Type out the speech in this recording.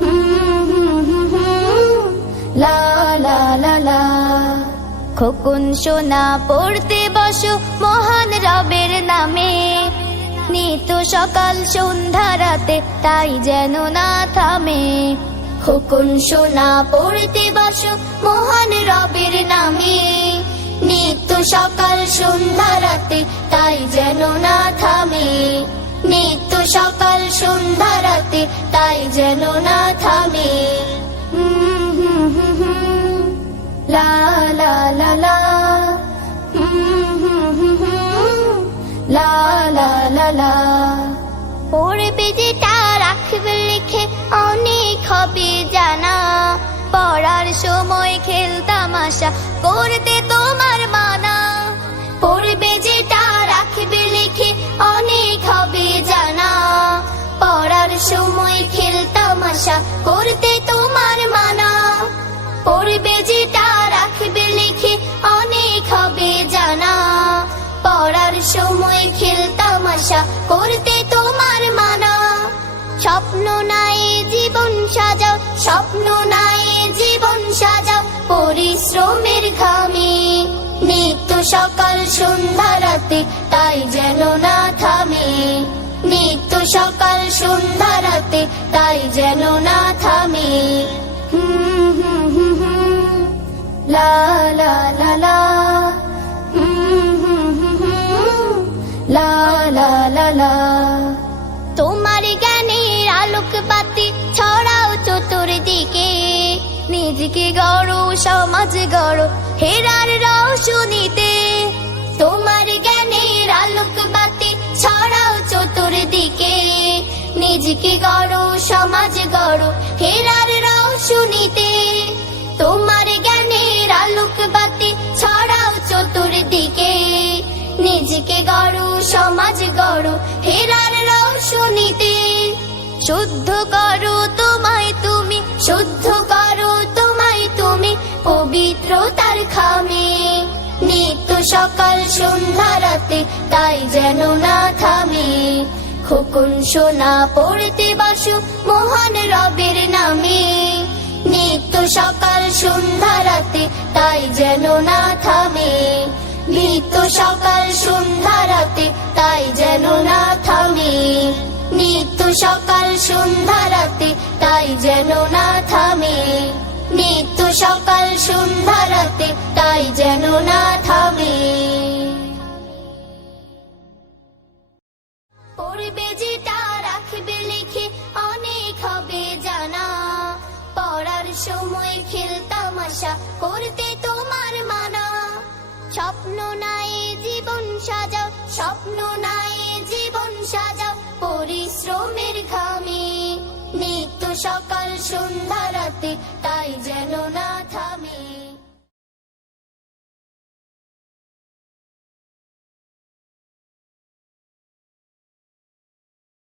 হুম, লা লা লা লা খোকন সোনা পড়তে বসো মহান রবের নামে। নিত সকাল সন্ধ্যা রাতে তাই যেন না থামে। খোকন সোনা পড়তে বসো মহান রবের নামে। নিত্য সকাল সন্ধ্যা রাতে তাই যেন না থামে। নিত্য সকাল সন্ধ্যা রাতে তাই যেন না থামে। পড়বে যেটা রাখবে অনেক হবে জানা। পড়ার সময় খেলতামাশা করতে খেলতামাশা করতে তোমার মানা স্বপ্ন নাই জীবন সাজাও স্বপ্ন নাই জীবন সাজাও পরিশ্রমের ঘামে নিত্য সকাল সন্ধ্যা রাতে তাই যেন না থামে নিত্য সকাল সন্ধ্যা রাতে তাই যেন না থামে হুম, হুম, হুম, হুম। লা লা লা লা তোমার জ্ঞানের আলোক বাতি ছড়াও চতুর্দিকে। নিজকে গড়, সমাজ গড়, হেরার রৌশনীতে তোমার জ্ঞানের আলোক বাতি ছড়াও চতুর্দিকে। নিজকে গড়ো নিজেকে গড়ো, সমাজ গড়ো, হেরার রৌশনীতে। শুদ্ধ করো তোমায় তুমি, শুদ্ধ করো তোমায় তুমি, পবিত্রতার খামে। নিত্য সকাল সন্ধ্যা রাতে তাই যেন না থামে। খোকন সোনা পড়তে বসো মহান রবের নামে। নিত্য সকাল সন্ধ্যা রাতে তাই যেন না থামে। নিত্য সকাল সন্ধ্যা রাতে, তাই যেন না থামে। নিত্য সকাল সন্ধ্যা রাতে, তাই যেন না থামে। নিত্য সকাল সন্ধ্যা রাতে, তাই যেন না থামে। পড়বে যেটা, রাখবে লিখে, অনেক হবে জানা। পড়ার সময় খেলতামাশা করতে তোমার মানা স্বপ্ন নাই জীবন সাজাও, স্বপ্ন নাই জীবন সাজাও, পরিশ্রমের ঘামে। নিত্য সকাল সন্ধ্যা রাতে, তাই যেন না থামে।